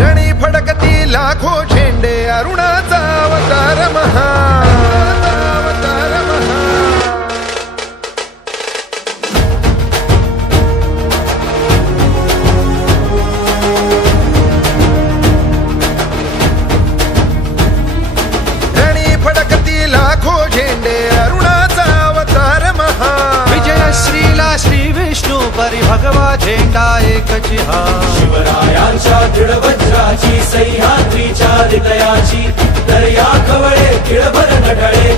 रणी फडकती लाखो झेंडे अरुणाचा अवतार महा रणी फडकती लाखो झेंडे अरुणाचा अवतार महा विजय श्रीला श्री विष्णू परी भगवा झेंडा एकची हा शिवरायांच्या दृढ वज्राची सह्याद्रीच्या हृदयाची दर्या खवळे किळभर नढळे